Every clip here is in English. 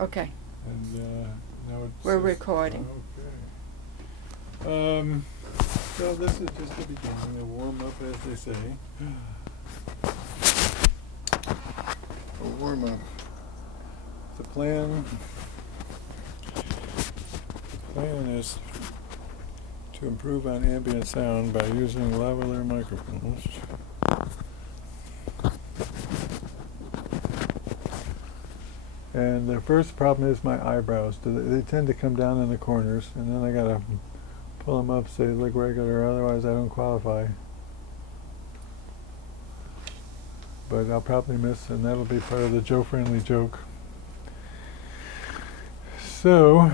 Okay. And now it's... We're recording. Okay. So this is just the beginning, a warm up, as they say. A warm up. The plan is to improve on ambient sound by using lavalier microphones. And the first problem is my eyebrows. They tend to come down in the corners, and then I gotta pull them up so they look regular, otherwise I don't qualify. But I'll probably miss, and that'll be part of the Joe Friendly joke. So,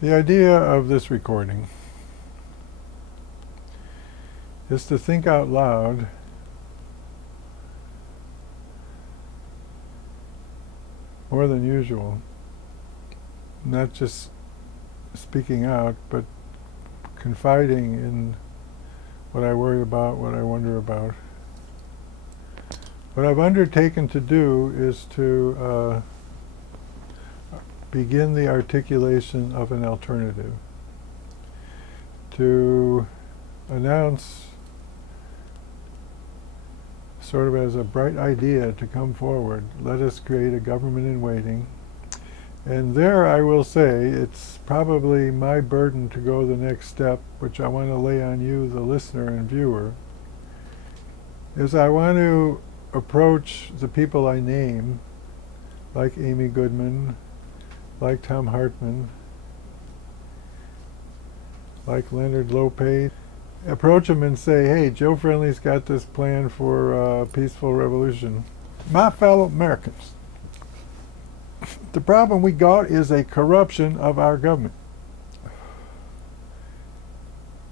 the idea of this recording is to think out loud more than usual. Not just speaking out, but confiding in what I worry about, what I wonder about. What I've undertaken to do is to begin the articulation of an alternative, to announce sort of as a bright idea to come forward, let us create a government in waiting. And there I will say it's probably my burden to go the next step, which I want to lay on you, the listener and viewer, is I want to approach the people I name, like Amy Goodman, like Tom Hartman, like Leonard Lopez, approach them and say, hey, Joe Friendly's got this plan for a peaceful revolution. My fellow Americans, the problem we got is a corruption of our government.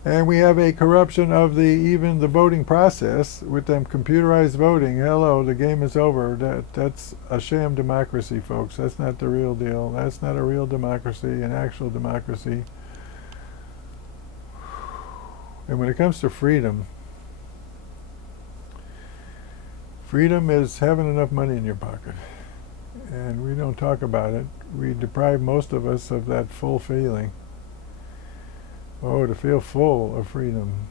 And we have a corruption of even the voting process with them computerized voting. Hello, the game is over. That's a sham democracy, folks. That's not the real deal. That's not a real democracy, an actual democracy. And when it comes to freedom, freedom is having enough money in your pocket. And we don't talk about it. We deprive most of us of that full feeling. Oh, to feel full of freedom.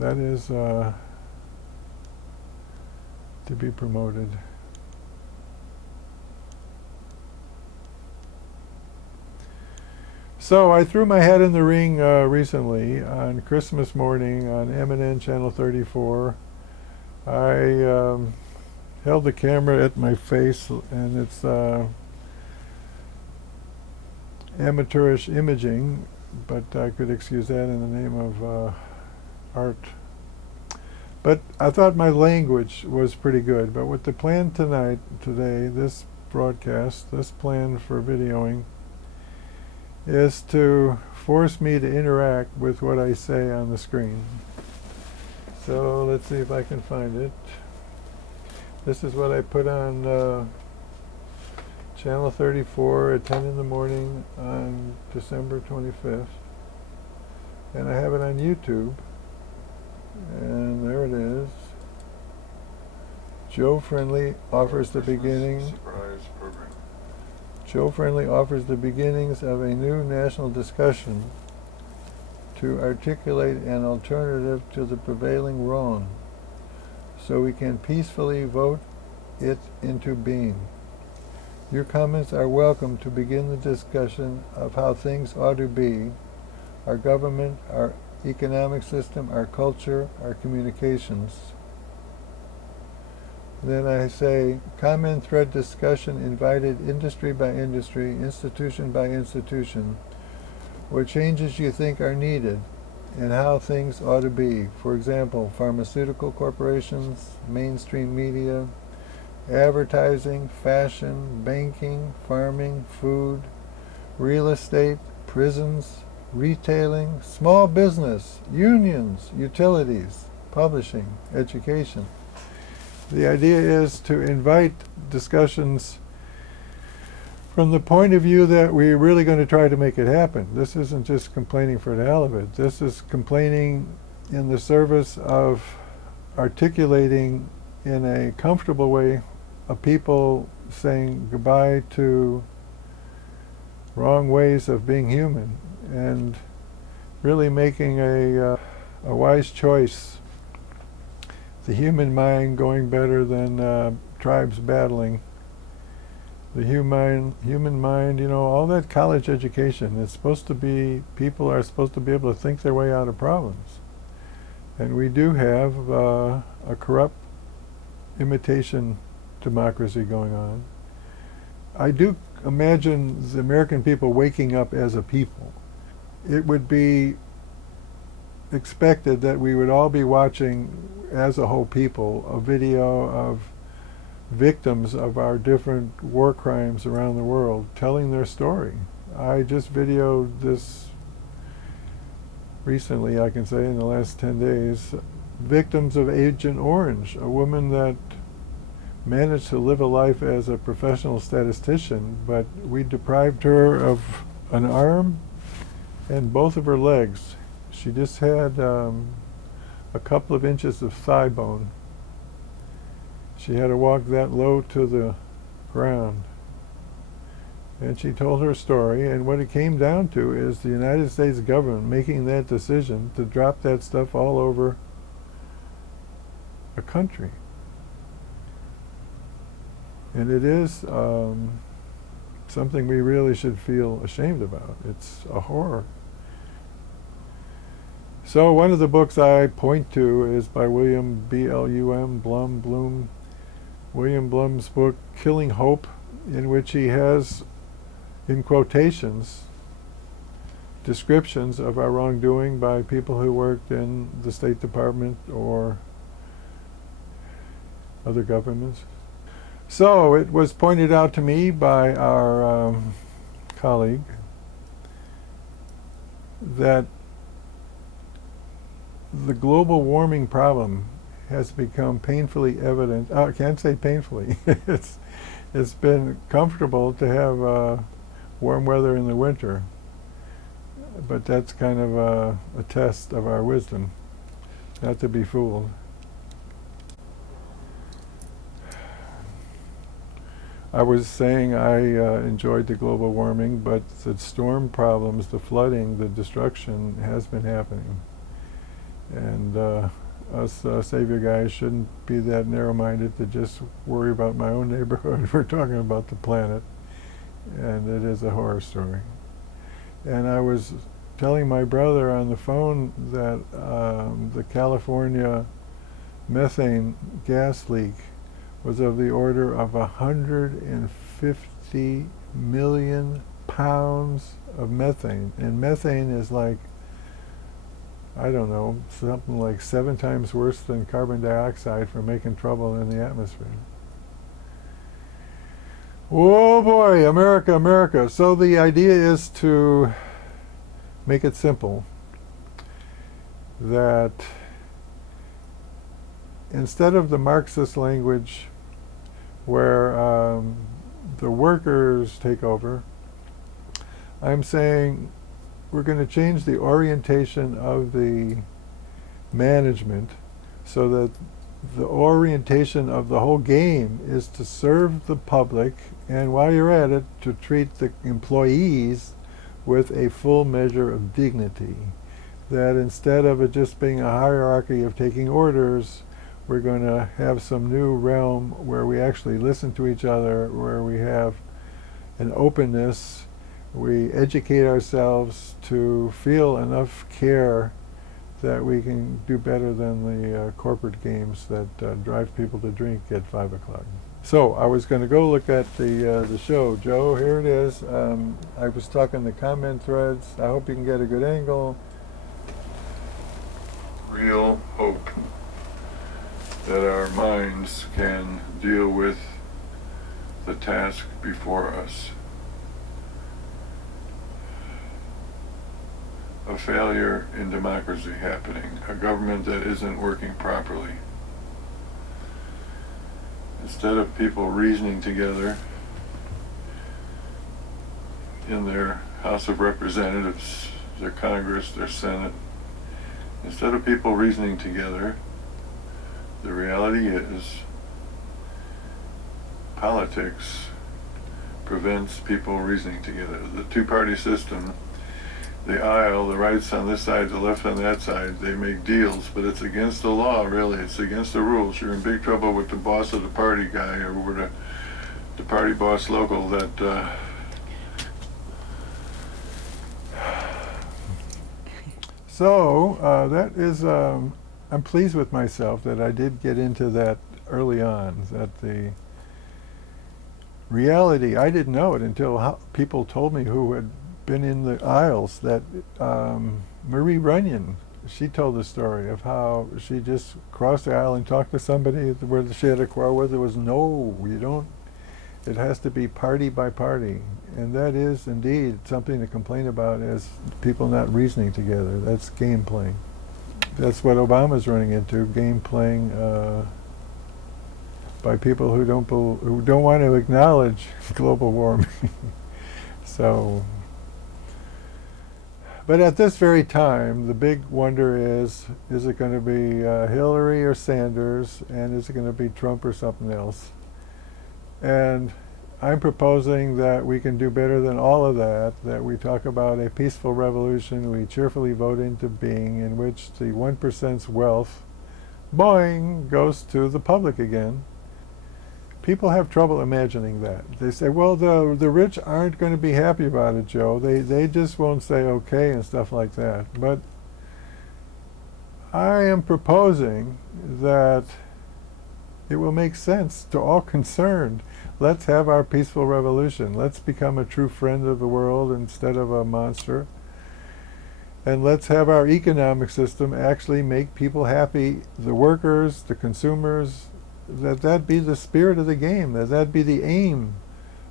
That is to be promoted. So I threw my hat in the ring recently on Christmas morning on M&N Channel 34. I held the camera at my face, and it's amateurish imaging, but I could excuse that in the name of art. But I thought my language was pretty good. But with the plan today, this broadcast, this plan for videoing, is to force me to interact with what I say on the screen. So let's see if I can find it. This is what I put on Channel 34 at 10 in the morning on December 25th. And I have it on YouTube. And there it is. Joe Friendly offers the beginning. Surprise program. Joe Friendly offers the beginnings of a new national discussion to articulate an alternative to the prevailing wrong, so we can peacefully vote it into being. Your comments are welcome to begin the discussion of how things ought to be, our government, our economic system, our culture, our communications. Then I say, comment thread discussion invited industry by industry, institution by institution, what changes you think are needed and how things ought to be. For example, pharmaceutical corporations, mainstream media, advertising, fashion, banking, farming, food, real estate, prisons, retailing, small business, unions, utilities, publishing, education. The idea is to invite discussions from the point of view that we're really going to try to make it happen. This isn't just complaining for the hell of it. This is complaining in the service of articulating in a comfortable way a people saying goodbye to wrong ways of being human and really making a wise choice. The human mind going better than tribes battling. The human mind, you know, all that college education, it's supposed to be, people are supposed to be able to think their way out of problems. And we do have a corrupt imitation democracy going on. I do imagine the American people waking up as a people. It would be expected that we would all be watching, as a whole people, a video of victims of our different war crimes around the world telling their story. I just videoed this recently, I can say, in the last 10 days. Victims of Agent Orange, a woman that managed to live a life as a professional statistician, but we deprived her of an arm and both of her legs. She just had a couple of inches of thigh bone. She had to walk that low to the ground. And she told her story, and what it came down to is the United States government making that decision to drop that stuff all over a country. And it is something we really should feel ashamed about. It's a horror. So one of the books I point to is by William Bloom. William Blum's book, Killing Hope, in which he has, in quotations, descriptions of our wrongdoing by people who worked in the State Department or other governments. So it was pointed out to me by our colleague that the global warming problem has become painfully evident. I can't say painfully. It's been comfortable to have warm weather in the winter, but that's kind of a test of our wisdom, not to be fooled. I was saying I enjoyed the global warming, but the storm problems, the flooding, the destruction has been happening. And us Savior guys shouldn't be that narrow-minded to just worry about my own neighborhood. We're talking about the planet, and it is a horror story. And I was telling my brother on the phone that the California methane gas leak was of the order of 150 million pounds of methane. And methane is like, I don't know, something like 7 times worse than carbon dioxide for making trouble in the atmosphere. Oh boy, America, America. So the idea is to make it simple, that instead of the Marxist language where the workers take over, I'm saying we're going to change the orientation of the management so that the orientation of the whole game is to serve the public, and while you're at it, to treat the employees with a full measure of dignity. That instead of it just being a hierarchy of taking orders, we're going to have some new realm where we actually listen to each other, where we have an openness. We educate ourselves to feel enough care that we can do better than the corporate games that drive people to drink at 5 o'clock. So I was going to go look at the show. Joe, here it is. I was talking the comment threads. I hope you can get a good angle. Real hope that our minds can deal with the task before us. A failure in democracy happening, a government that isn't working properly. Instead of people reasoning together in their House of Representatives, their Congress, their Senate, instead of people reasoning together, The reality is, politics prevents people reasoning together. The two-party system, the aisle, the right's on this side, the left on that side, they make deals, but it's against the law, really. It's against the rules. You're in big trouble with the boss of the party guy, or with the party boss local that So that is, I'm pleased with myself that I did get into that early on, that the reality, I didn't know it until people told me who had been in the aisles, that Marie Runyon, she told the story of how she just crossed the aisle and talked to somebody where she had a quarrel with. There was no, you don't, it has to be party by party. And that is indeed something to complain about, as people not reasoning together. That's game playing. That's what Obama's running into, game playing by people who don't want to acknowledge global warming. So, but at this very time, the big wonder is it going to be Hillary or Sanders, and is it going to be Trump or something else? And I'm proposing that we can do better than all of that, that we talk about a peaceful revolution we cheerfully vote into being, in which the 1%'s wealth, boing, goes to the public again. People have trouble imagining that. They say, well, the rich aren't going to be happy about it, Joe. They just won't say okay and stuff like that. But I am proposing that it will make sense to all concerned. Let's have our peaceful revolution. Let's become a true friend of the world instead of a monster. And let's have our economic system actually make people happy, the workers, the consumers, that be the spirit of the game, that be the aim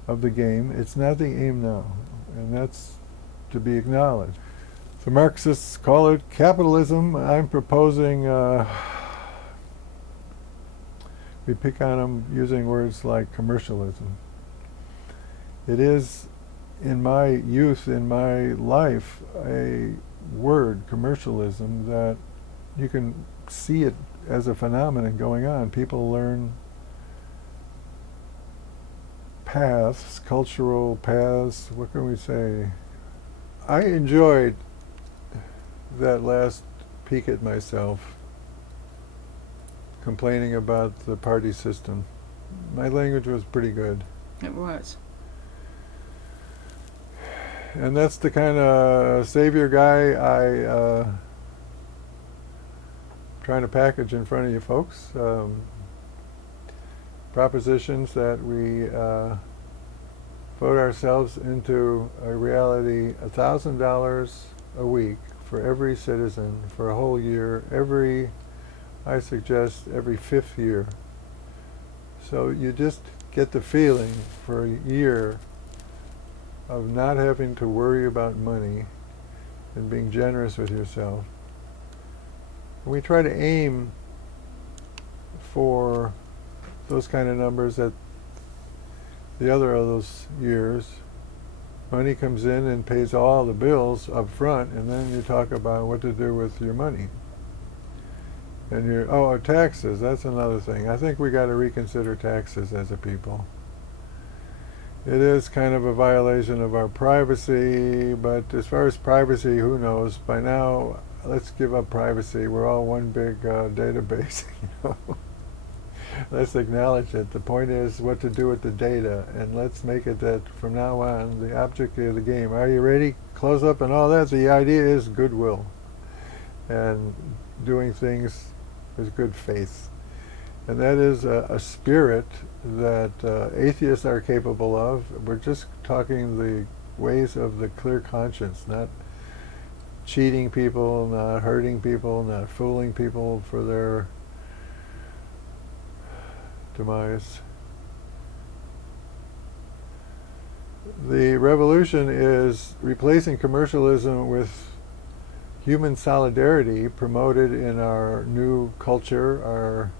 of the game. It's not the aim now, and that's to be acknowledged. The Marxists call it capitalism. I'm proposing we pick on them using words like commercialism. It is, in my youth, in my life, a word, commercialism, that you can see it as a phenomenon going on. People learn paths, cultural paths, what can we say? I enjoyed that last peek at myself, complaining about the party system. My language was pretty good. It was. And that's the kind of savior guy I trying to package in front of you folks. Propositions that we vote ourselves into a reality, $1,000 a week for every citizen for a whole year, I suggest every 5th year. So you just get the feeling for a year of not having to worry about money and being generous with yourself. And we try to aim for those kind of numbers at the other of those years. Money comes in and pays all the bills up front, and then you talk about what to do with your money. And taxes, that's another thing. I think we got to reconsider taxes as a people. It is kind of a violation of our privacy, but as far as privacy, who knows? By now, let's give up privacy. We're all one big database, you know. Let's acknowledge it. The point is what to do with the data, and let's make it that from now on, the object of the game. Are you ready? Close up and all that. The idea is goodwill and doing things with good faith. And that is a spirit that atheists are capable of. We're just talking the ways of the clear conscience, not cheating people, not hurting people, not fooling people for their demise. The revolution is replacing commercialism with human solidarity promoted in our new culture, our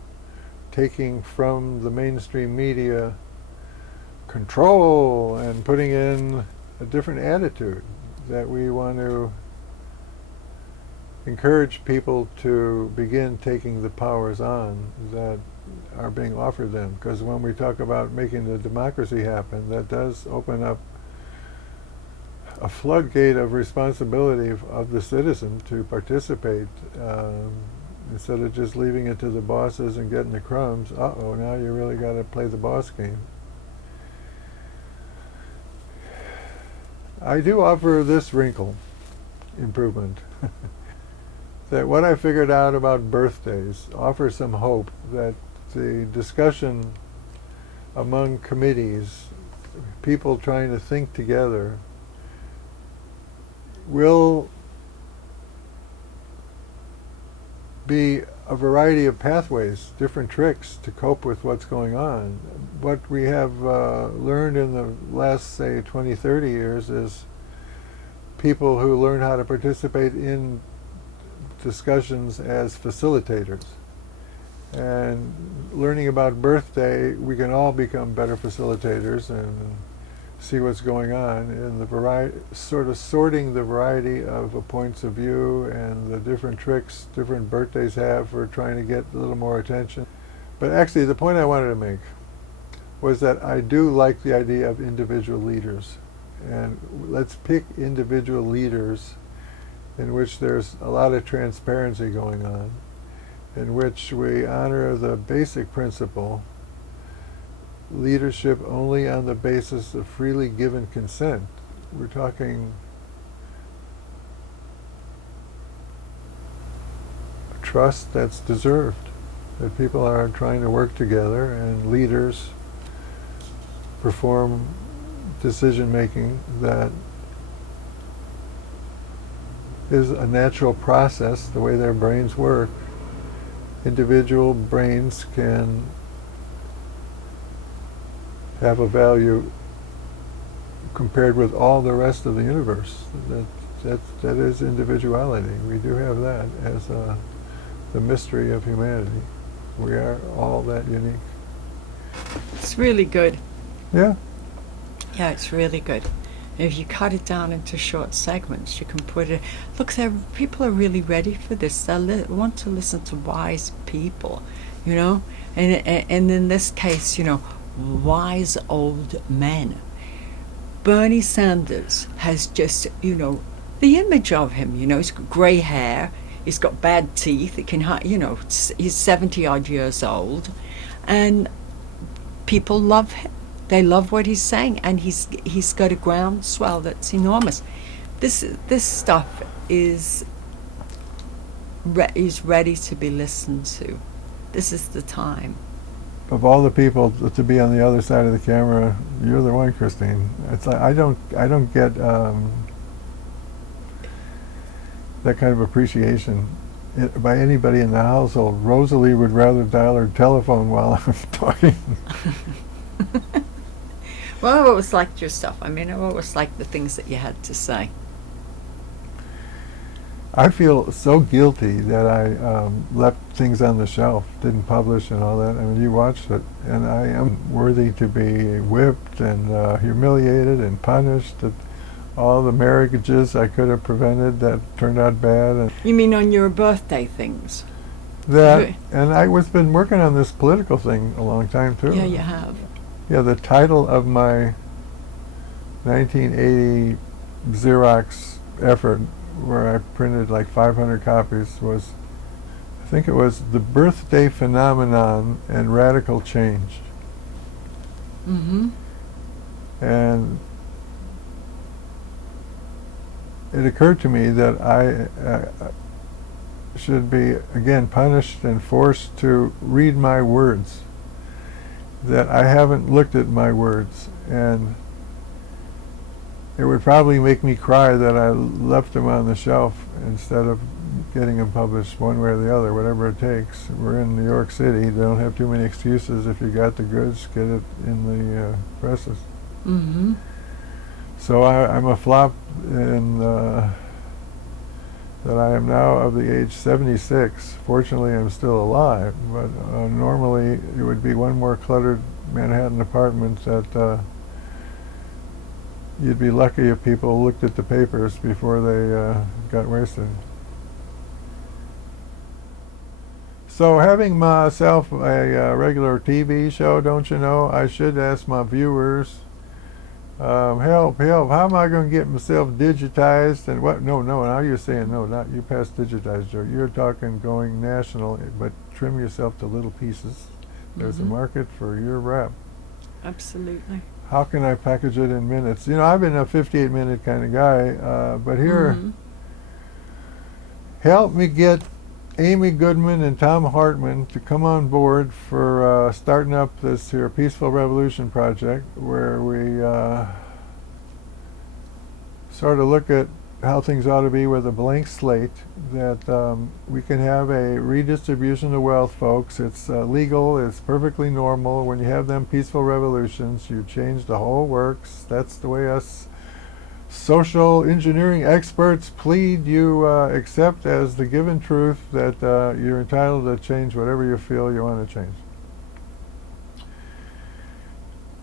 taking from the mainstream media control and putting in a different attitude, that we want to encourage people to begin taking the powers on that are being offered them. Because when we talk about making the democracy happen, that does open up a floodgate of responsibility of the citizen to participate, instead of just leaving it to the bosses and getting the crumbs. Uh-oh, now you really got to play the boss game. I do offer this wrinkle, improvement, that what I figured out about birthdays offers some hope that the discussion among committees, people trying to think together, will be a variety of pathways, different tricks to cope with what's going on. What we have learned in the last, say, 20, 30 years is people who learn how to participate in discussions as facilitators. And learning about birthday, we can all become better facilitators and see what's going on in the variety, sort of sorting the variety of points of view and the different tricks different birthdays have for trying to get a little more attention. But actually, the point I wanted to make was that I do like the idea of individual leaders. And let's pick individual leaders in which there's a lot of transparency going on, in which we honor the basic principle: leadership only on the basis of freely given consent. We're talking trust that's deserved, that people are trying to work together and leaders perform decision making that is a natural process, the way their brains work. Individual brains can have a value compared with all the rest of the universe. That is individuality. We do have that as the mystery of humanity. We are all that unique. It's really good. Yeah. Yeah, it's really good. If you cut it down into short segments, you can put it. Look, people are really ready for this. They want to listen to wise people, you know, and in this case, you know, wise old men. Bernie Sanders has just, you know, the image of him. You know, he's got grey hair, he's got bad teeth. It can, you know, he's 70 odd years old, and people love him. They love what he's saying, and he's got a groundswell that's enormous. This stuff is ready to be listened to. This is the time. Of all the people to be on the other side of the camera, you're the one, Christine. It's like I don't get that kind of appreciation by anybody in the household. Rosalie would rather dial her telephone while I'm talking. Well, I've always liked your stuff. I mean, I've always liked the things that you had to say. I feel so guilty that I left things on the shelf, didn't publish and all that. I mean, you watched it, and I am worthy to be whipped and humiliated and punished. At all the marriages I could have prevented that turned out bad. And You mean on your birthday things? that, and I was been working on this political thing a long time too. Yeah, you have. Yeah, the title of my 1980 Xerox effort, where I printed like 500 copies, was, I think it was The Birthday Phenomenon and Radical Change. Mm-hmm. And it occurred to me that I should be, again, punished and forced to read my words, that I haven't looked at my words, and it would probably make me cry that I left them on the shelf instead of getting them published one way or the other, whatever it takes. We're in New York City. They don't have too many excuses. If you got the goods, get it in the presses. Mm-hmm. So I'm a flop in that I am now of the age 76. Fortunately, I'm still alive, but normally it would be one more cluttered Manhattan apartment that you'd be lucky if people looked at the papers before they got wasted. So having myself a regular TV show, don't you know, I should ask my viewers, help, how am I going to get myself digitized and what? No, now you're saying, no, not you past digitized, Joe. You're talking going national, but trim yourself to little pieces. There's a market for your rap. Absolutely. How can I package it in minutes? You know, I've been a 58-minute kind of guy, but here, help me get Amy Goodman and Tom Hartman to come on board for starting up this here Peaceful Revolution project, where we sort of look at how things ought to be with a blank slate, that we can have a redistribution of wealth, folks. It's legal, it's perfectly normal. When you have them peaceful revolutions, you change the whole works. That's the way us social engineering experts plead. You accept as the given truth that you're entitled to change whatever you feel you want to change.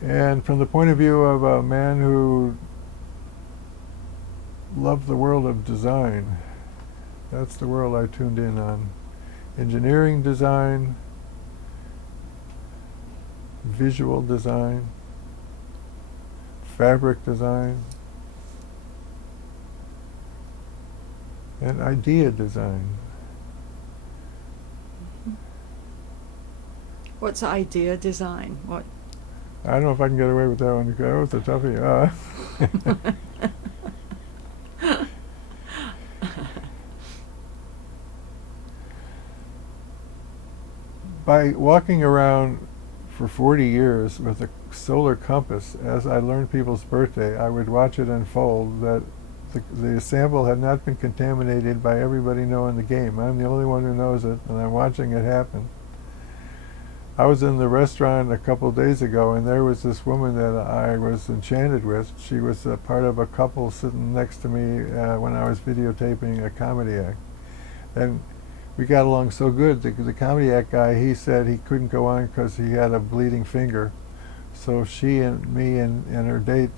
And from the point of view of a man who loved the world of design, that's the world I tuned in on. Engineering design, visual design, fabric design, and idea design. What's idea design? What? I don't know if I can get away with that one. That was a toughie. By walking around for 40 years with a solar compass, as I learned people's birthday, I would watch it unfold that the sample had not been contaminated by everybody knowing the game. I'm the only one who knows it, and I'm watching it happen. I was in the restaurant a couple of days ago, and there was this woman that I was enchanted with. She was a part of a couple sitting next to me when I was videotaping a comedy act. And we got along so good. The comedy act guy, he said he couldn't go on because he had a bleeding finger. So she and me and her date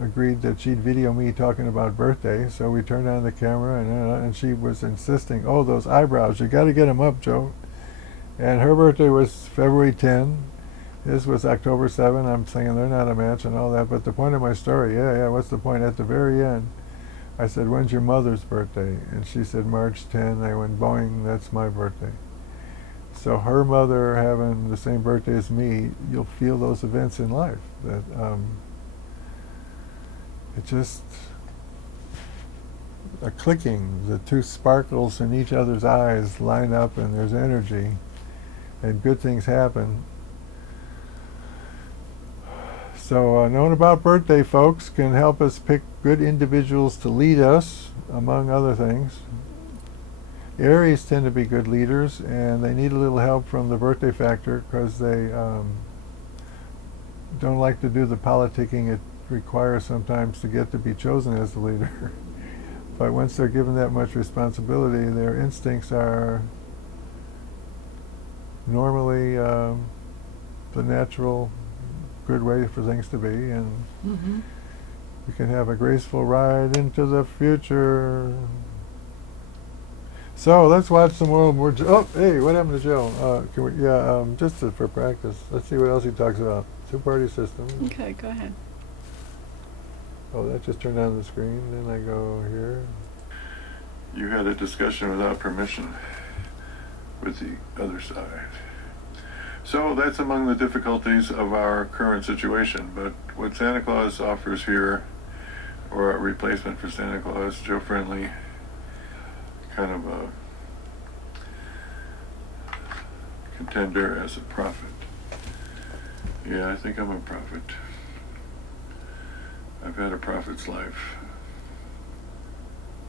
agreed that she'd video me talking about birthday. So we turned on the camera, and she was insisting, oh, those eyebrows, you got to get them up, Joe. And her birthday was February 10. His was October 7. I'm saying they're not a match and all that. But the point of my story, yeah, what's the point? At the very end, I said, when's your mother's birthday? And she said, March 10. I went, boing, that's my birthday. So her mother having the same birthday as me, you'll feel those events in life. That it just a clicking, the two sparkles in each other's eyes line up, and there's energy, and good things happen. So knowing about birthday, folks, can help us pick good individuals to lead us, among other things. Aries tend to be good leaders, and they need a little help from the birthday factor because they don't like to do the politicking it requires sometimes to get to be chosen as the leader. But once they're given that much responsibility, their instincts are normally the natural good way for things to be, and we can have a graceful ride into the future. So let's watch some World War. Oh, hey, what happened to Joe? Can we? Just for practice. Let's see what else he talks about. Two-party system. Okay, go ahead. Oh, that just turned on the screen. Then I go here. You had a discussion without permission with the other side. So that's among the difficulties of our current situation. But what Santa Claus offers here, or a replacement for Santa Claus, Joe Friendly, kind of a contender as a prophet. Yeah, I think I'm a prophet. I've had a prophet's life.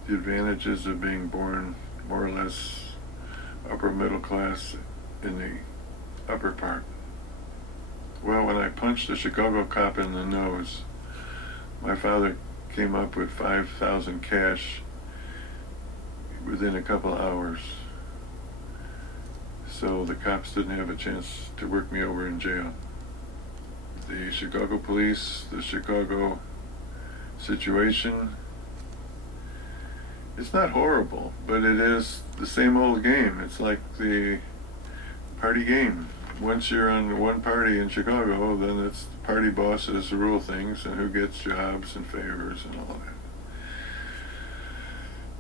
The advantages of being born more or less upper middle class in the upper part. Well, when I punched a Chicago cop in the nose, my father came up with 5,000 cash within a couple hours. So the cops didn't have a chance to work me over in jail. The Chicago police, the Chicago situation, it's not horrible, but it is the same old game. It's like the party game. Once you're on one party in Chicago, then it's the party bosses who rule things and who gets jobs and favors and all that.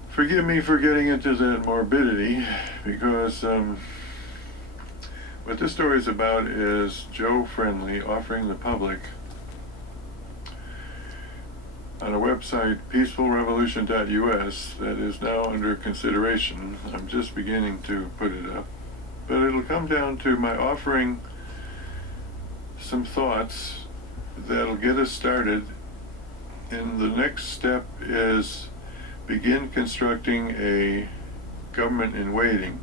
Forgive me for getting into that morbidity, because what this story is about is Joe Friendly offering the public on a website, peacefulrevolution.us, that is now under consideration. I'm just beginning to put it up. But it'll come down to my offering some thoughts that'll get us started. And the next step is begin constructing a government in waiting.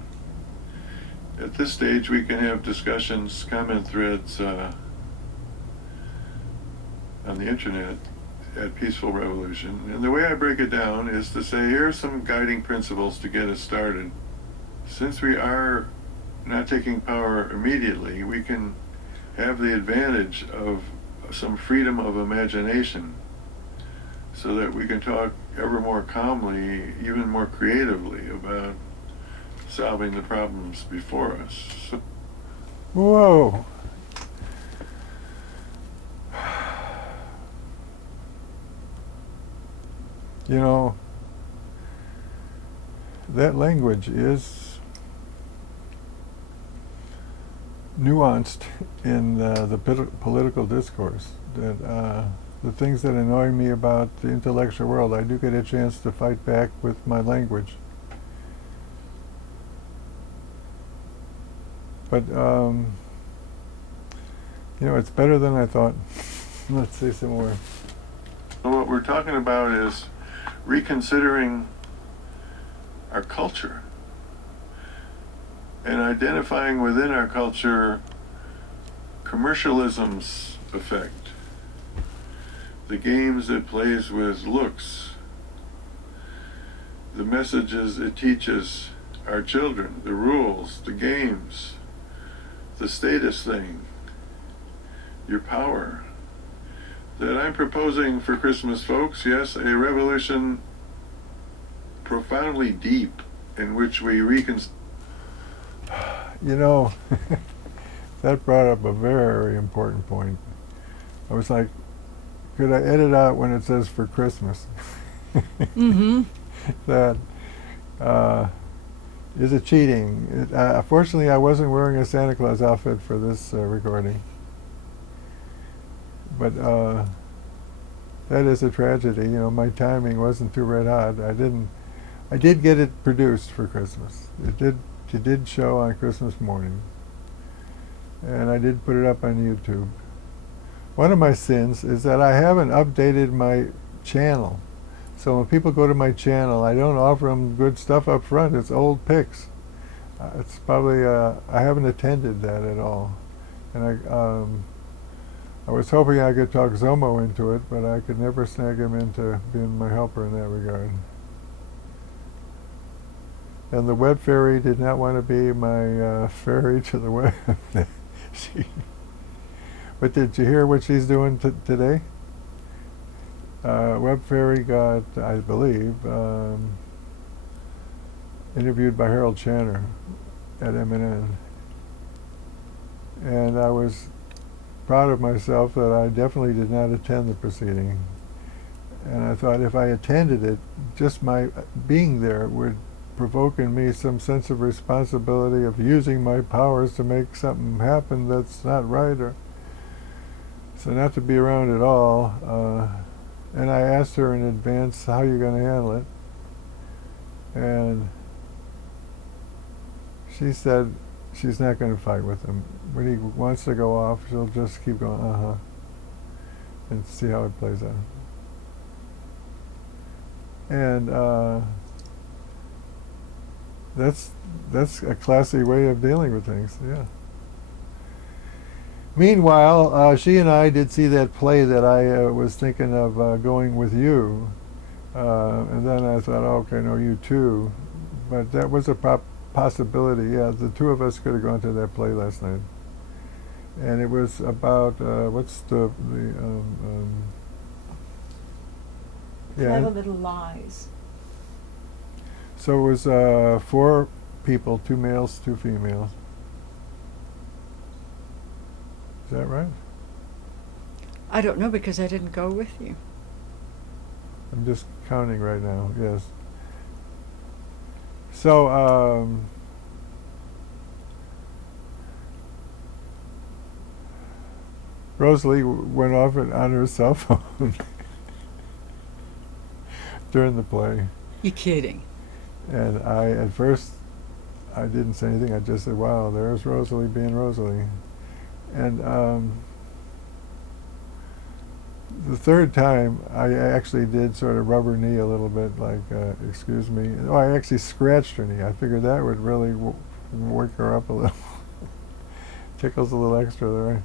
At this stage, we can have discussions, comment threads on the internet at Peaceful Revolution. And the way I break it down is to say, here are some guiding principles to get us started. Since we are not taking power immediately, we can have the advantage of some freedom of imagination so that we can talk ever more calmly, even more creatively about solving the problems before us. So, Whoa. You know, that language is nuanced in the political discourse. That the things that annoy me about the intellectual world, I do get a chance to fight back with my language. But you know, it's better than I thought. Let's say some more. what we're talking about is reconsidering our culture and identifying within our culture commercialism's effect, the games it plays with looks, the messages it teaches our children, the rules, the games, the status thing, your power, that I'm proposing for Christmas, folks. Yes, a revolution profoundly deep in which we You know, that brought up a very important point. I was like, could I edit out when it says for Christmas? Mm-hmm. That is it cheating? Fortunately, I wasn't wearing a Santa Claus outfit for this recording. But that is a tragedy. You know, my timing wasn't too red hot. I did get it produced for Christmas. It did show on Christmas morning. And I did put it up on YouTube. One of my sins is that I haven't updated my channel. So when people go to my channel, I don't offer them good stuff up front. It's old pics. It's probably, I haven't attended that at all. And I was hoping I could talk Zomo into it, but I could never snag him into being my helper in that regard. And the web fairy did not want to be my ferry to the web. But did you hear what she's doing today? Web fairy got, I believe, interviewed by Harold Channer at MNN. And I was proud of myself that I definitely did not attend the proceeding. And I thought if I attended it, just my being there would provoke in me some sense of responsibility of using my powers to make something happen that's not right, or so not to be around at all. And I asked her in advance, how are you going to handle it? And she said she's not going to fight with him. When he wants to go off, she'll just keep going, and see how it plays out. And that's a classy way of dealing with things, yeah. Meanwhile, she and I did see that play that I was thinking of going with you. And then I thought, oh, okay, no, you too. But that was a possibility, yeah. The two of us could have gone to that play last night. And it was about, what's the Clever Little Lies. So it was 4 people, 2 males, 2 females. Is that right? I don't know because I didn't go with you. I'm just counting right now, yes. So, Rosalie went off on her cell phone during the play. You're kidding. And at first, I didn't say anything. I just said, wow, there's Rosalie being Rosalie. And the third time, I actually did sort of rub her knee a little bit, like, excuse me. Oh, I actually scratched her knee. I figured that would really wake her up a little. Tickles a little extra there.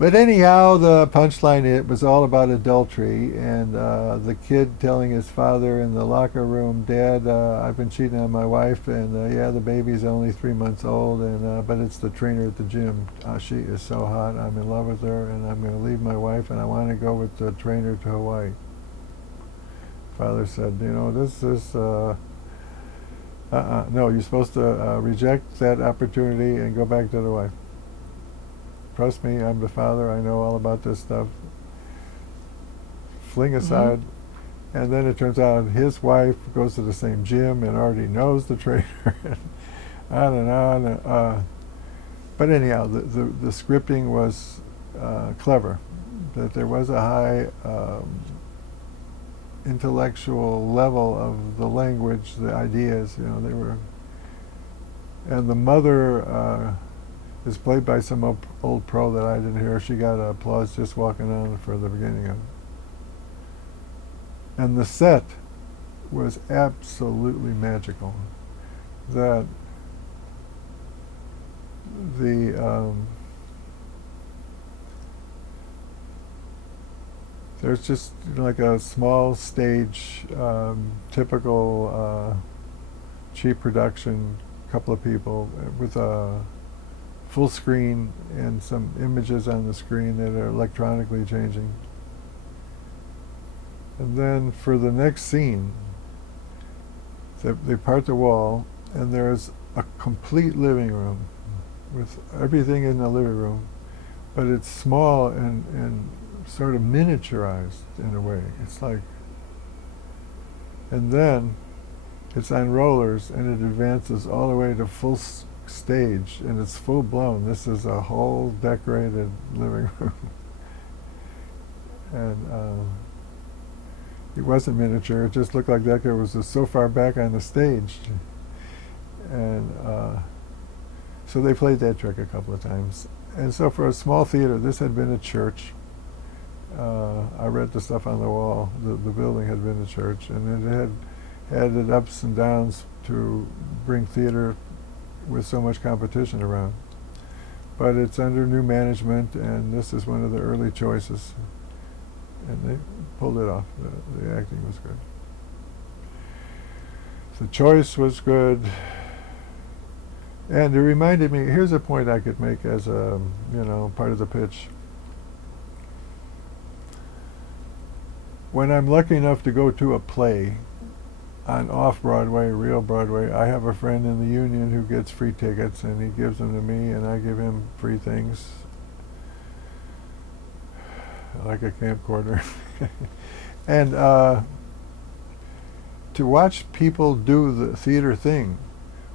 But anyhow, the punchline, it was all about adultery, and the kid telling his father in the locker room, Dad, I've been cheating on my wife, and yeah, the baby's only 3 months old, and but it's the trainer at the gym. She is so hot, I'm in love with her, and I'm going to leave my wife, and I want to go with the trainer to Hawaii. Father said, you know, this is, no, you're supposed to reject that opportunity and go back to the wife. Trust me, I'm the father, I know all about this stuff. Fling aside. And then it turns out his wife goes to the same gym and already knows the trainer. On and on. But anyhow, the scripting was clever. That there was a high intellectual level of the language, the ideas, you know, they were. And the mother is played by some old pro that I didn't hear. She got applause just walking on for the beginning of it. And the set was absolutely magical. That there's just like a small stage, typical cheap production, couple of people with a full screen and some images on the screen that are electronically changing. And then for the next scene, they part the wall, and there's a complete living room with everything in the living room, but it's small and sort of miniaturized in a way. It's like, and then it's on rollers, and it advances all the way to full stage, and it's full blown. This is a whole decorated living room. And it wasn't miniature, it just looked like that guy was so far back on the stage. And so they played that trick a couple of times. And so for a small theater, this had been a church. I read the stuff on the wall. The building had been a church, and it had its ups and downs to bring theater with so much competition around. But it's under new management, and this is one of the early choices. And they pulled it off. The acting was good. The choice was good. And it reminded me, here's a point I could make as a, part of the pitch. When I'm lucky enough to go to a play on off-Broadway, real Broadway, I have a friend in the union who gets free tickets, and he gives them to me, and I give him free things, like a camcorder. And to watch people do the theater thing,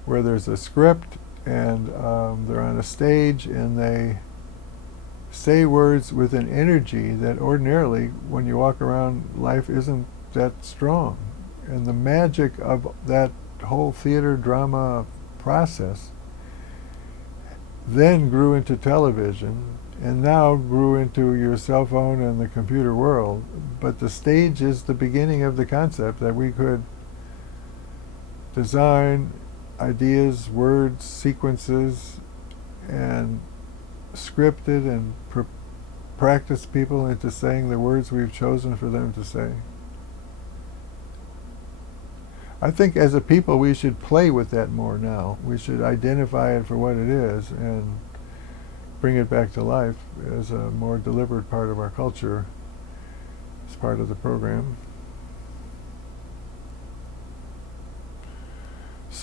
where there's a script, and they're on a stage, and they say words with an energy that ordinarily, when you walk around, life isn't that strong. And the magic of that whole theater drama process then grew into television, and now grew into your cell phone and the computer world. But the stage is the beginning of the concept that we could design ideas, words, sequences, and script it and practice people into saying the words we've chosen for them to say. I think as a people we should play with that more now. We should identify it for what it is and bring it back to life as a more deliberate part of our culture, as part of the program.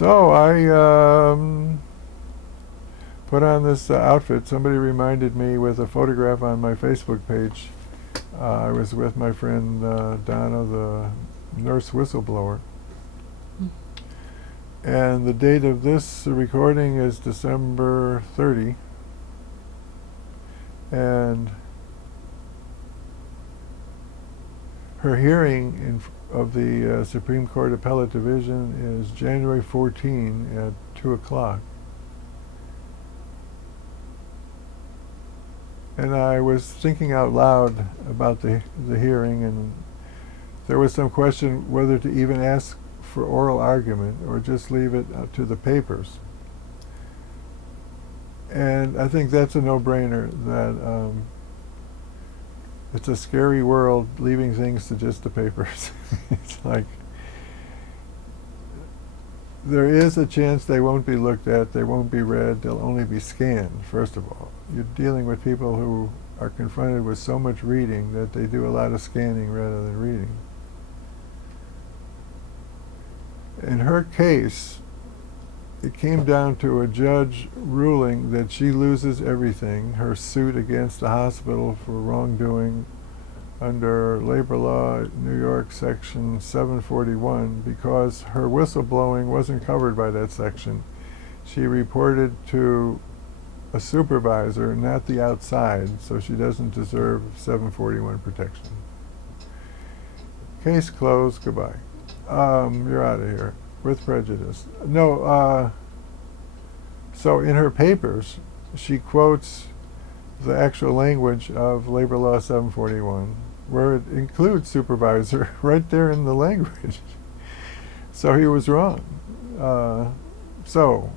So I put on this outfit. Somebody reminded me with a photograph on my Facebook page. I was with my friend Donna, the nurse whistleblower. And the date of this recording is December 30. And her hearing of the Supreme Court Appellate Division is January 14 at 2 o'clock. And I was thinking out loud about the hearing, and there was some question whether to even ask for oral argument or just leave it to the papers. And I think that's a no-brainer, that it's a scary world leaving things to just the papers. It's like, there is a chance they won't be looked at, they won't be read, they'll only be scanned, first of all. You're dealing with people who are confronted with so much reading that they do a lot of scanning rather than reading. In her case, it came down to a judge ruling that she loses everything, her suit against the hospital for wrongdoing under labor law, New York section 741, because her whistleblowing wasn't covered by that section. She reported to a supervisor, not the outside, so she doesn't deserve 741 protection. Case closed, goodbye. You're out of here with prejudice. No, so in her papers, she quotes the actual language of Labor Law 741, where it includes supervisor right there in the language. So he was wrong. So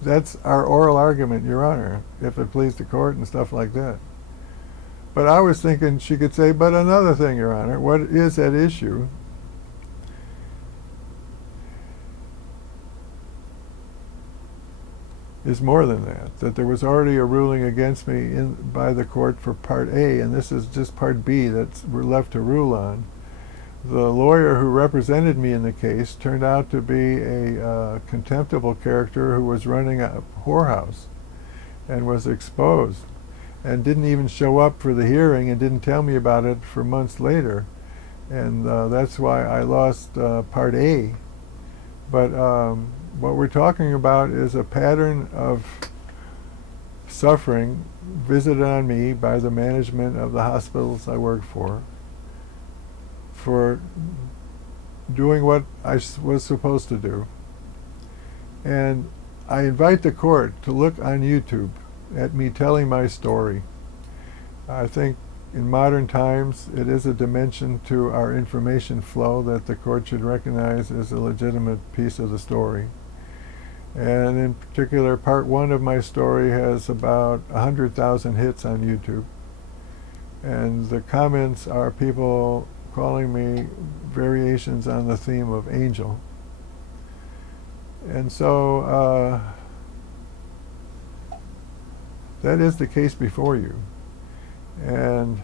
that's our oral argument, Your Honor, if it please the court and stuff like that. But I was thinking she could say, but another thing, Your Honor, what is at issue is more than that there was already a ruling against me by the court for Part A, and this is just Part B that we're left to rule on. The lawyer who represented me in the case turned out to be a contemptible character who was running a whorehouse and was exposed and didn't even show up for the hearing and didn't tell me about it for months later. And that's why I lost Part A. But what we're talking about is a pattern of suffering visited on me by the management of the hospitals I work for doing what I was supposed to do. And I invite the court to look on YouTube at me telling my story. I think in modern times it is a dimension to our information flow that the court should recognize as a legitimate piece of the story. And in particular, Part 1 of my story has about 100,000 hits on YouTube. And the comments are people calling me variations on the theme of angel. And so that is the case before you. And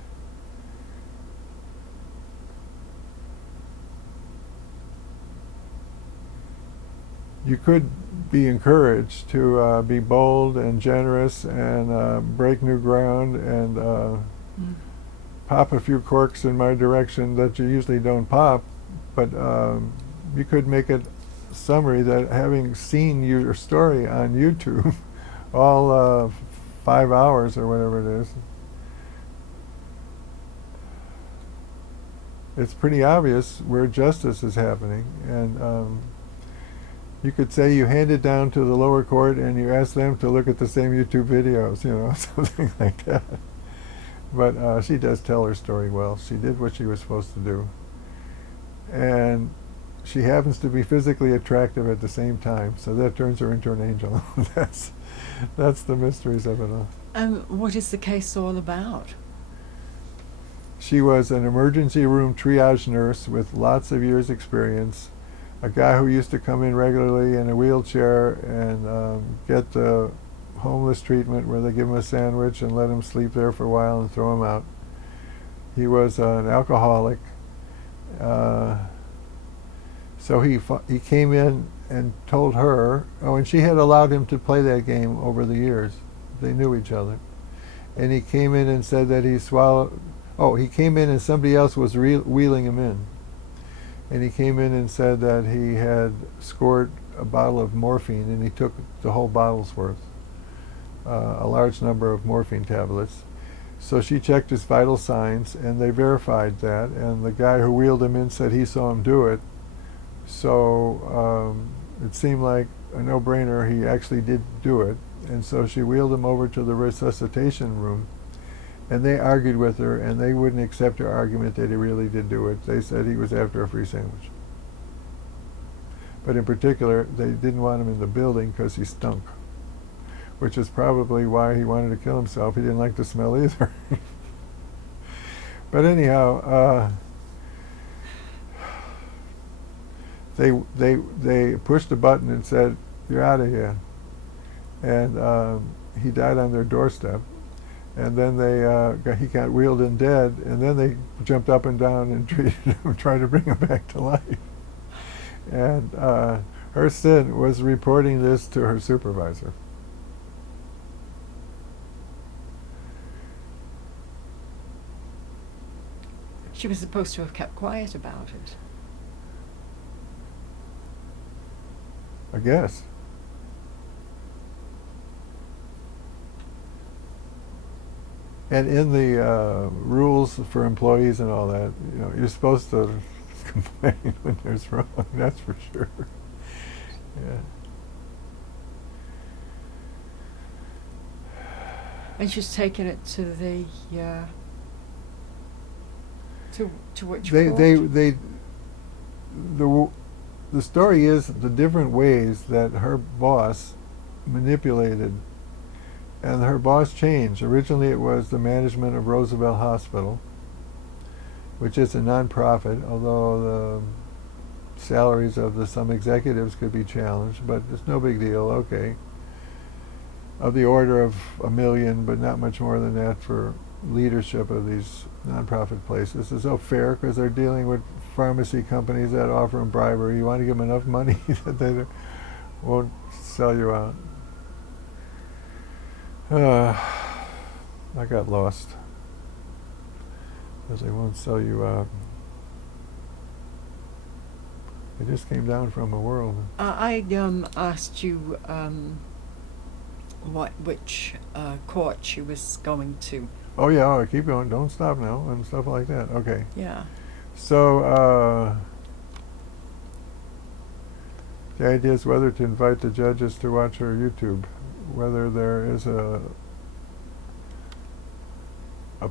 you could be encouraged to be bold and generous and break new ground and pop a few corks in my direction that you usually don't pop, but you could make a summary that having seen your story on YouTube all 5 hours or whatever it is, it's pretty obvious where justice is happening. And you could say you hand it down to the lower court and you ask them to look at the same YouTube videos, you know, something like that. But she does tell her story well. She did what she was supposed to do. And she happens to be physically attractive at the same time, so that turns her into an angel. That's the mysteries of it all. What is the case all about? She was an emergency room triage nurse with lots of years' experience, a guy who used to come in regularly in a wheelchair and get the homeless treatment where they give him a sandwich and let him sleep there for a while and throw him out. He was an alcoholic. So he came in and told her, oh, and she had allowed him to play that game over the years. They knew each other. And he came in and said that he swallowed, oh, he came in and somebody else was wheeling him in. And he came in and said that he had scored a bottle of morphine, and he took the whole bottle's worth, a large number of morphine tablets. So she checked his vital signs, and they verified that, and the guy who wheeled him in said he saw him do it. So it seemed like a no-brainer. He actually did do it, and so she wheeled him over to the resuscitation room, and they argued with her, and they wouldn't accept her argument that he really did do it. They said he was after a free sandwich. But in particular, they didn't want him in the building because he stunk, which is probably why he wanted to kill himself. He didn't like the smell either. But anyhow, they pushed a button and said, "You're out of here," and he died on their doorstep. And then he got wheeled in dead, and then they jumped up and down and treated him, tried to bring him back to life. And her sin was reporting this to her supervisor. She was supposed to have kept quiet about it. I guess. And in the rules for employees and all that, you know, you're supposed to complain when there's wrong. That's for sure. Yeah. And she's taken it to the to which court? The story is the different ways that her boss manipulated, and her boss changed. Originally it was the management of Roosevelt Hospital, which is a non-profit, although the salaries of some executives could be challenged, but it's no big deal, okay. Of the order of $1 million, but not much more than that for leadership of these non-profit places. It's so fair because they're dealing with pharmacy companies that offer them bribery. You want to give them enough money that they won't sell you out. I got lost because they won't sell you out. They just came down from a world. I asked you which court she was going to. Oh yeah, oh, keep going. Don't stop now and stuff like that. Okay. Yeah. So the idea is whether to invite the judges to watch her YouTube, whether there is a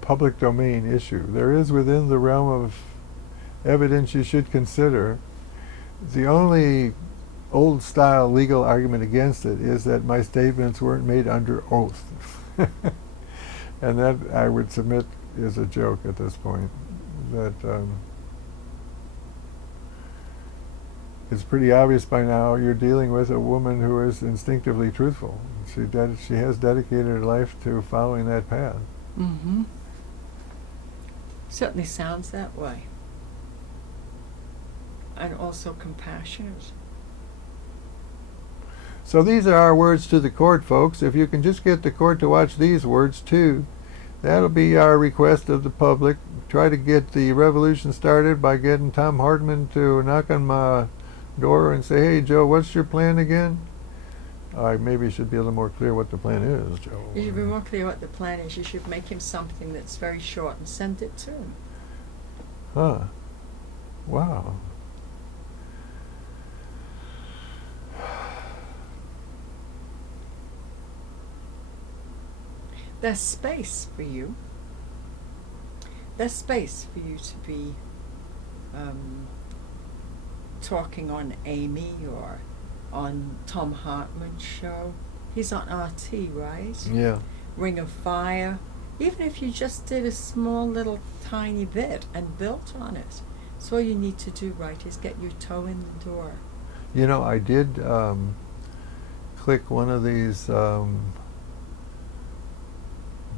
public domain issue. There is within the realm of evidence you should consider. The only old-style legal argument against it is that my statements weren't made under oath. And that, I would submit, is a joke at this point. That it's pretty obvious by now you're dealing with a woman who is instinctively truthful. She has dedicated her life to following that path. Mm-hmm. Certainly sounds that way. And also compassionate. So these are our words to the court, folks. If you can just get the court to watch these words too, that'll be our request of the public. Try to get the revolution started by getting Tom Hartman to knock on my door and say, "Hey, Joe, what's your plan again?" I maybe should be a little more clear what the plan is, Joe. You should be more clear what the plan is. You should make him something that's very short and send it to him. Huh. Wow. There's space for you. There's space for you to be talking on Amy or on Tom Hartman's show. He's on RT, right? Yeah. Ring of Fire. Even if you just did a small little tiny bit and built on it. So all you need to do, right, is get your toe in the door. You know, I did click one of these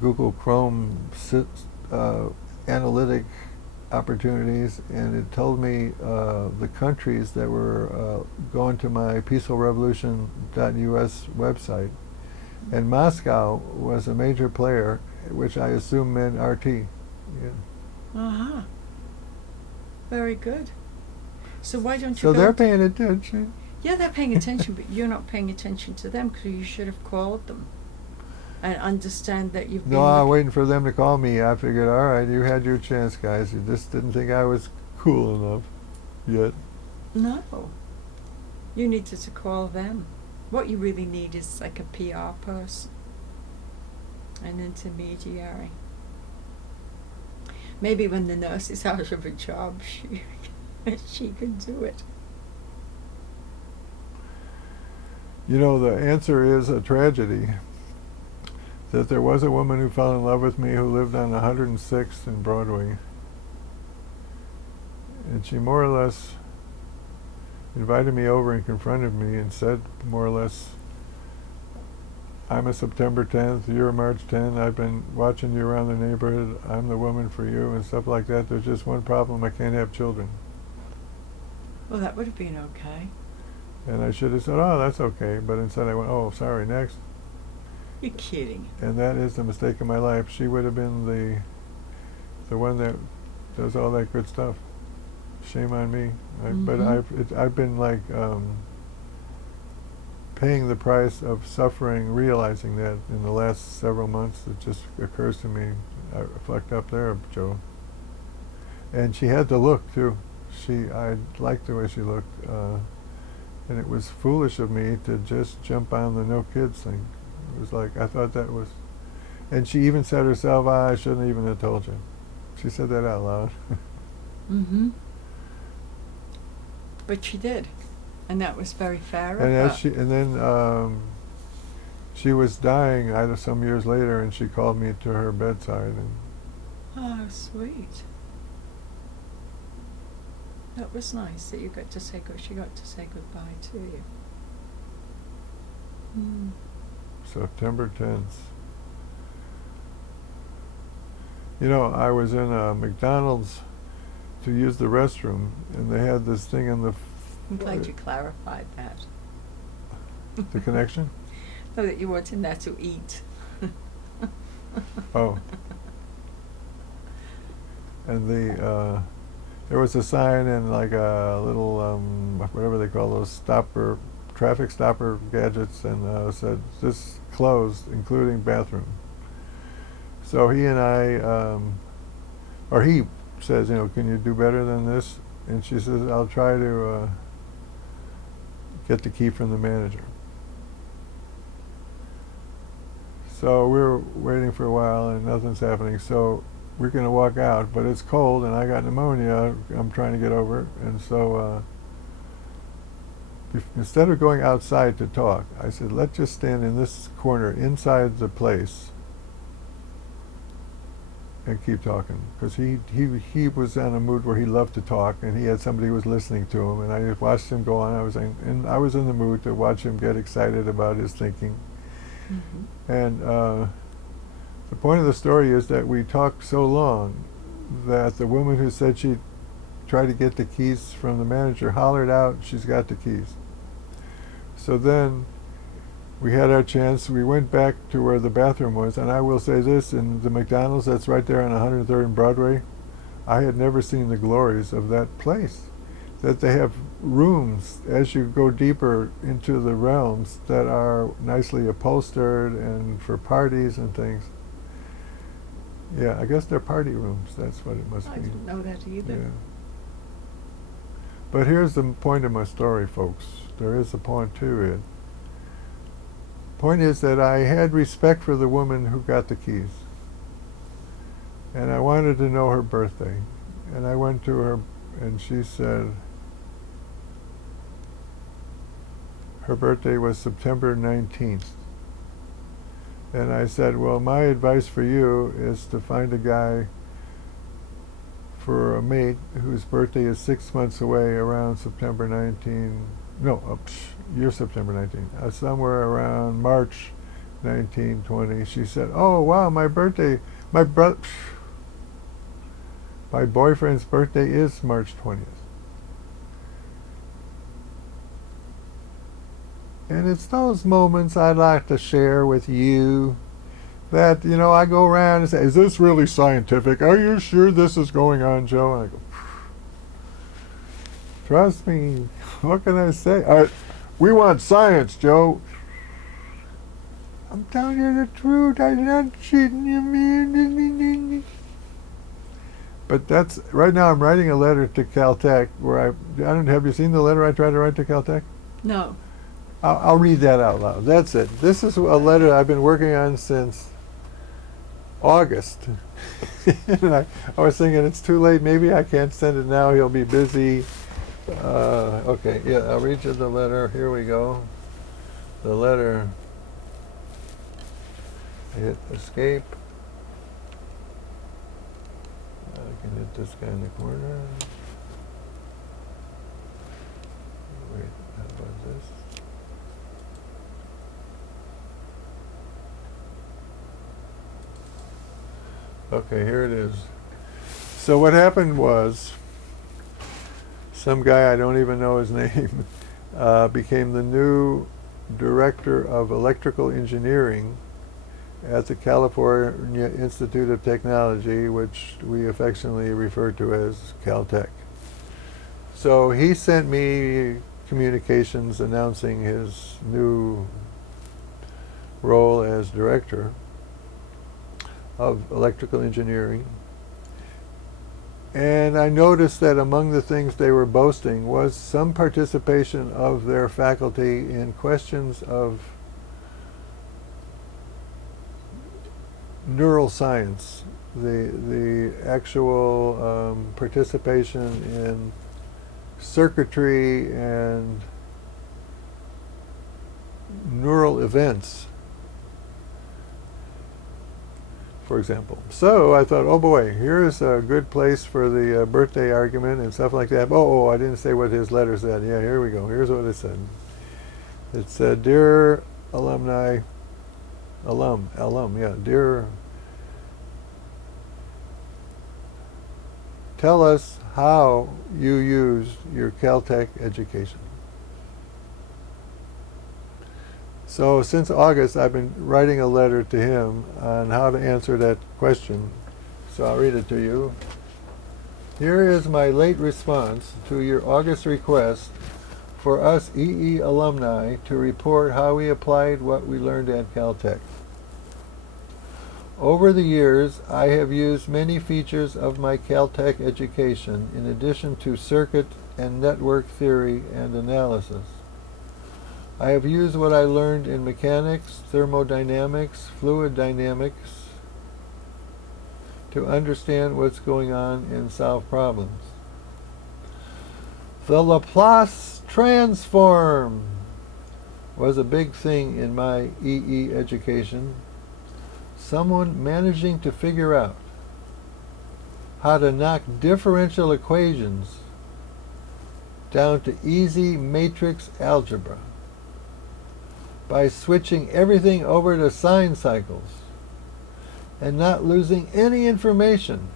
Google Chrome analytic opportunities, and it told me the countries that were going to my peacefulrevolution.us website, and Moscow was a major player, which I assume meant RT. Yeah. Uh-huh. Very good. So why don't you So go they're to- paying attention. Yeah, they're paying attention, but you're not paying attention to them because you should have called them and understand that you've been No, I'm looking- waiting for them to call me. I figured, all right, you had your chance, guys. You just didn't think I was cool enough yet. No. You needed to call them. What you really need is like a PR person, an intermediary. Maybe when the nurse is out of a job, she could do it. You know, the answer is a tragedy. That there was a woman who fell in love with me who lived on 106th and Broadway. And she more or less invited me over and confronted me and said more or less, I'm a September 10th, you're a March 10th, I've been watching you around the neighborhood, I'm the woman for you, and stuff like that. There's just one problem, I can't have children. Well, that would have been okay. And I should have said, oh, that's okay, but instead I went, oh, sorry, next. You're kidding. And that is the mistake of my life. She would have been the one that does all that good stuff. Shame on me. But I've been like paying the price of suffering, realizing that in the last several months. It just occurs to me, I fucked up there, Joe. And she had the look too. I liked the way she looked, and it was foolish of me to just jump on the no kids thing. It was like, I thought that was, and she even said herself, I shouldn't even have told you. She said that out loud. Mm-hmm. But she did, and that was very fair of And her. and then she was dying some years later, and she called me to her bedside, and Oh, sweet. That was nice that you got to say she got to say goodbye to you. Mm. September 10th. You know, I was in a McDonald's to use the restroom, and they had this thing in the I'm glad you clarified that. the connection. So that you weren't in there to eat. Oh. And there was a sign and like a little whatever they call those traffic stopper gadgets, and said this closed, including bathroom. So he and I, or he says, you know, can you do better than this? And she says, I'll try to get the key from the manager. So we're waiting for a while and nothing's happening. So we're going to walk out, but it's cold and I got pneumonia. I'm trying to get over it. And so instead of going outside to talk, I said, let's just stand in this corner inside the place and keep talking. Because he was in a mood where he loved to talk, and he had somebody who was listening to him, and I just watched him go on. I was in the mood to watch him get excited about his thinking. Mm-hmm. And the point of the story is that we talked so long that the woman who said she tried to get the keys from the manager hollered out, she's got the keys. So then we had our chance. We went back to where the bathroom was, and I will say this, in the McDonald's that's right there on 103rd and Broadway, I had never seen the glories of that place. That they have rooms as you go deeper into the realms that are nicely upholstered and for parties and things. Yeah, I guess they're party rooms. That's what it must I be. didn't know that either. Yeah. But here's the point of my story, folks. There is a point to it. Point is that I had respect for the woman who got the keys. And I wanted to know her birthday. And I went to her, and she said her birthday was September 19th. And I said, well, my advice for you is to find a guy for a mate whose birthday is 6 months away around September 19, no, you're September 19, somewhere around March 1920. She said, oh, wow, my birthday, my My boyfriend's birthday is March 20th. And it's those moments I'd like to share with you that, you know, I go around and say, is this really scientific? Are you sure this is going on, Joe? And I go, trust me, what can I say? We want science, Joe. I'm telling you the truth. I'm not cheating you, man. But that's, right now I'm writing a letter to Caltech where have you seen the letter I tried to write to Caltech? No. I'll read that out loud. That's it. This is a letter I've been working on since August. And I was thinking it's too late. Maybe I can't send it now. He'll be busy. Okay, yeah, I'll read you the letter. Here we go. The letter. Hit escape. I can hit this guy in the corner. Wait, how about this? Okay, here it is. So what happened was, some guy, I don't even know his name, became the new director of electrical engineering at the California Institute of Technology, which we affectionately refer to as Caltech. So he sent me communications announcing his new role as director of electrical engineering. And I noticed that among the things they were boasting was some participation of their faculty in questions of neural science, the actual participation in circuitry and neural events, for example. So I thought, oh boy, here's a good place for the birthday argument and stuff like that. Oh, I didn't say what his letter said. Yeah, here we go. Here's what it said. It said, dear alumni, dear, tell us how you used your Caltech education. So since August, I've been writing a letter to him on how to answer that question. So I'll read it to you. Here is my late response to your August request for us EE alumni to report how we applied what we learned at Caltech. Over the years, I have used many features of my Caltech education in addition to circuit and network theory and analysis. I have used what I learned in mechanics, thermodynamics, fluid dynamics to understand what's going on and solve problems. The Laplace transform was a big thing in my EE education. Someone managing to figure out how to knock differential equations down to easy matrix algebra by switching everything over to sine cycles and not losing any information.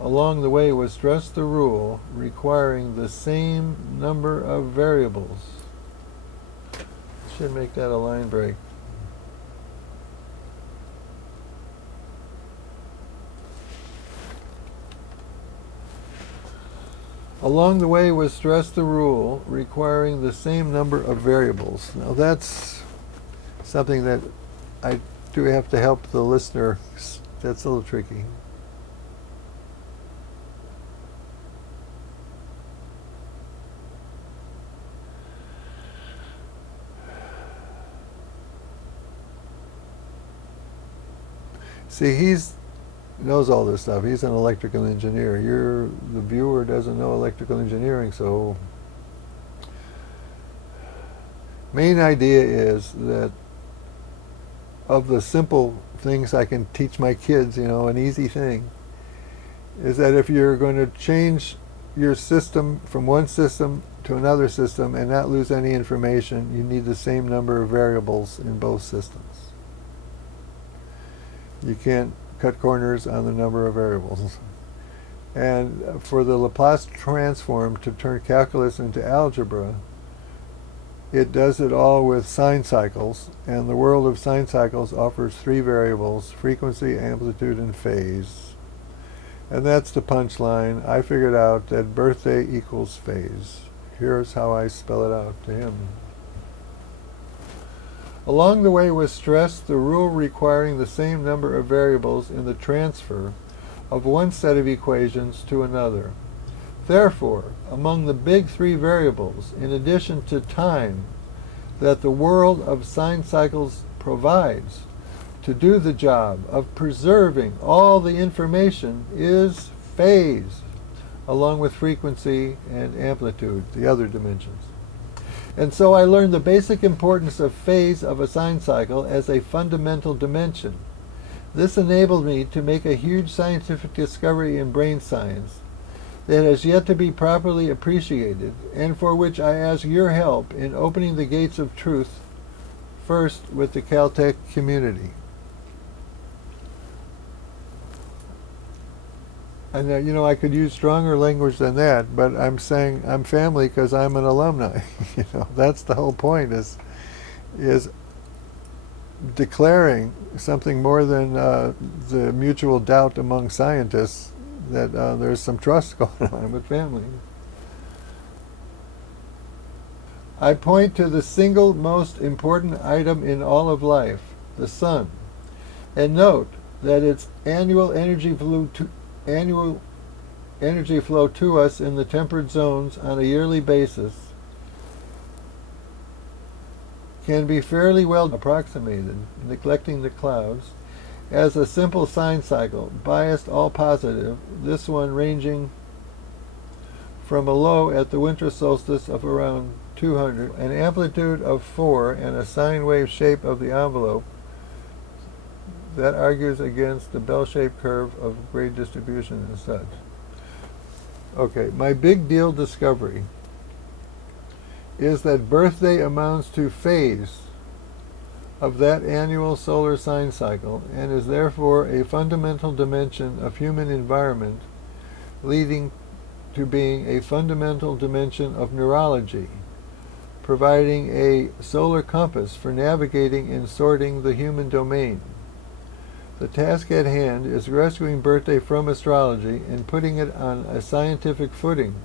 Along the way was stressed the rule requiring the same number of variables. Should make that a line break. Along the way was stressed the rule requiring the same number of variables. Now that's something that I do have to help the listener. That's a little tricky. See, he's knows all this stuff. He's an electrical engineer. The viewer doesn't know electrical engineering, so main idea is that of the simple things I can teach my kids, an easy thing, is that if you're going to change your system from one system to another system and not lose any information, you need the same number of variables in both systems. You can't cut corners on the number of variables. And for the Laplace transform to turn calculus into algebra, it does it all with sine cycles, and the world of sine cycles offers 3 variables: frequency, amplitude, and phase. And that's the punchline. I figured out that birthday equals phase. Here's how I spell it out to him. Along the way was stressed the rule requiring the same number of variables in the transfer of one set of equations to another. Therefore, among the big 3 variables, in addition to time, that the world of sine cycles provides to do the job of preserving all the information is phase, along with frequency and amplitude, the other dimensions. And so I learned the basic importance of phase of a sine cycle as a fundamental dimension. This enabled me to make a huge scientific discovery in brain science that has yet to be properly appreciated, and for which I ask your help in opening the gates of truth, first with the Caltech community. And I could use stronger language than that, but I'm saying I'm family because I'm an alumni. That's the whole point, is declaring something more than the mutual doubt among scientists that there's some trust going on with family. I point to the single most important item in all of life, the sun, and note that its annual energy flow to us in the temperate zones on a yearly basis can be fairly well approximated, neglecting the clouds, as a simple sine cycle, biased all positive, this one ranging from a low at the winter solstice of around 200, an amplitude of 4, and a sine wave shape of the envelope that argues against the bell-shaped curve of grade distribution and such. Okay, my big deal discovery is that birthday amounts to phase of that annual solar sine cycle, and is therefore a fundamental dimension of human environment, leading to being a fundamental dimension of neurology, providing a solar compass for navigating and sorting the human domain. The task at hand is rescuing birthday from astrology and putting it on a scientific footing